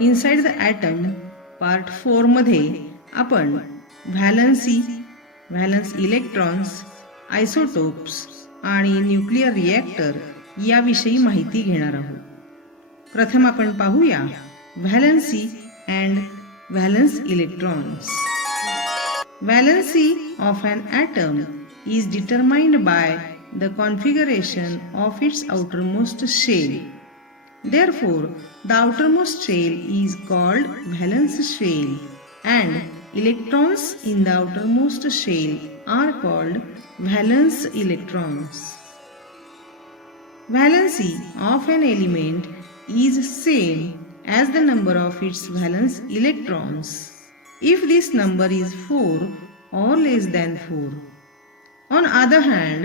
Inside the atom part 4 मध्ये आपण valency, valence electrons, isotopes आणि न्यूक्लिअर रिॲक्टर याविषयी माहिती घेणार आहोत. प्रथम आपण पाहूया valency and valence electrons. Valency of an atom is determined by the configuration of its outermost shell. Therefore, the outermost shell is called valence shell, and electrons in the outermost shell are called valence electrons. Valency of an element is same as the number of its valence electrons, if this number is 4 or less than 4. On other hand,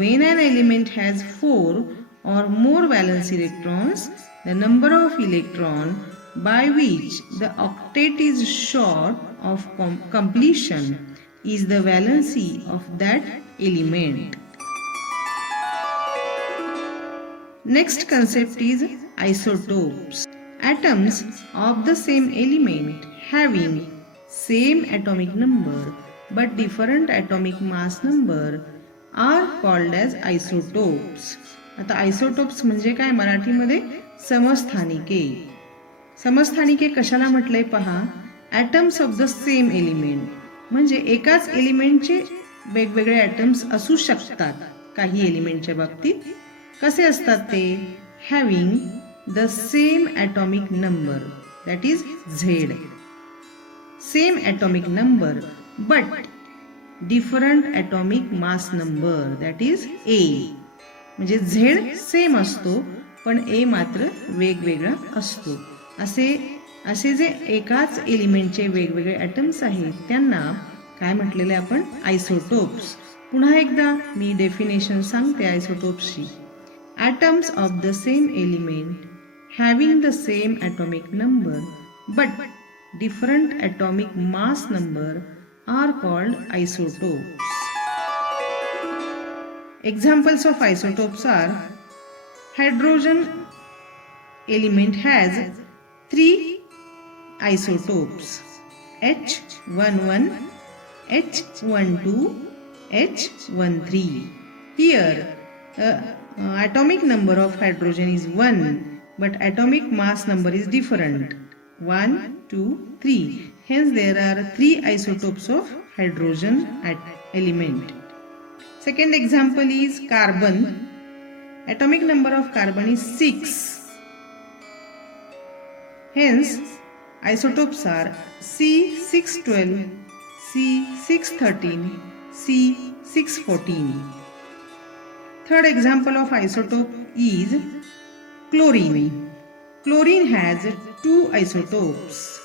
when an element has 4 or more valence electrons, the number of electron by which the octet is short of completion is the valency of that element. Next concept is isotopes. Atoms of the same element having same atomic number but different atomic mass number are called as isotopes. आता isotopes म्हणजे काय मराठीमध्ये? समस्थानिके. समस्थानिके कशाला म्हटलंय पहा. Atoms of the same element म्हणजे एकाच एलिमेंटचे वेगवेगळे ॲटम्स असू शकतात काही एलिमेंटच्या बाबतीत. कसे असतात ते? Having the same atomic number, that is Z. Same atomic number but different atomic mass number, that is A. म्हणजे Z सेम असतो पण A मात्र वेगवेगळा असतो. असे जे एकाच एलिमेंटचे वेगवेगळे ॲटम्स आहेत त्यांना काय म्हटलेले आपण? आयसोटोप्स. पुन्हा एकदा मी डेफिनेशन सांगते आयसोटोप्सची. Atoms of the same element having the same atomic number but different atomic mass number are called isotopes. Examples of isotopes are: hydrogen element has 3 isotopes, H11, H12, H13. Here atomic number of hydrogen is 1 but atomic mass number is different, 1, 2, 3. Hence there are 3 isotopes of hydrogen element. Second example is carbon. Atomic number of carbon is 6. Hence isotopes are C612, C613, C614. Third example of isotope is chlorine. Chlorine has 2 isotopes.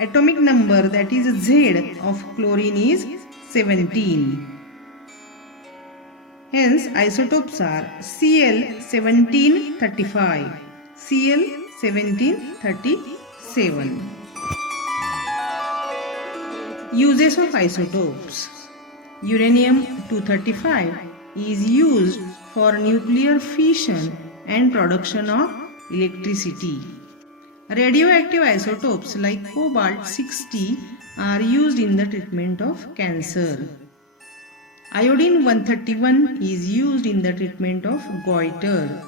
Atomic number, that is Z, of chlorine is 17. Hence isotopes are Cl1735, Cl1737. Uses of isotopes. Uranium-235 is used for nuclear fission and production of electricity. Radioactive isotopes like cobalt-60 are used in the treatment of cancer. Iodine-131 is used in the treatment of goiter.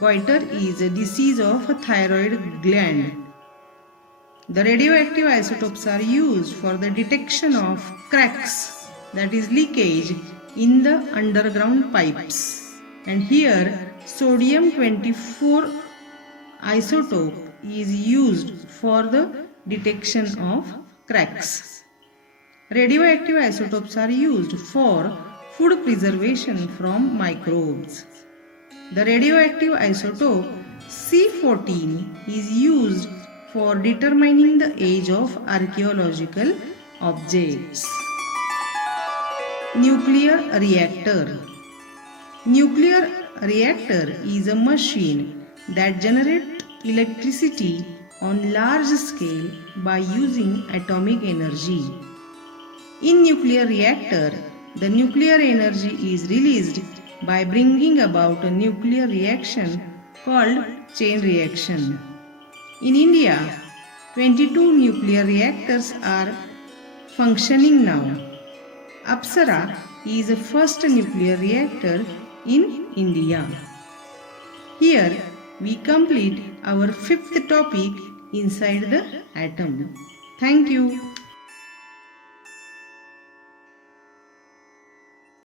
Goiter is a disease of a thyroid gland. The radioactive isotopes are used for the detection of cracks, that is leakage, in the underground pipes. And here sodium-24 isotope is used for the detection of cracks. Radioactive isotopes are used for food preservation from microbes. The radioactive isotope C14 is used for determining the age of archaeological objects. Nuclear reactor. Nuclear reactor is a machine that generates electricity on large scale by using atomic energy. In nuclear reactor, the nuclear energy is released by bringing about a nuclear reaction called chain reaction. In India, 22 nuclear reactors are functioning now. Apsara is the first nuclear reactor in India. Here we complete our fifth topic inside the atom. Thank you.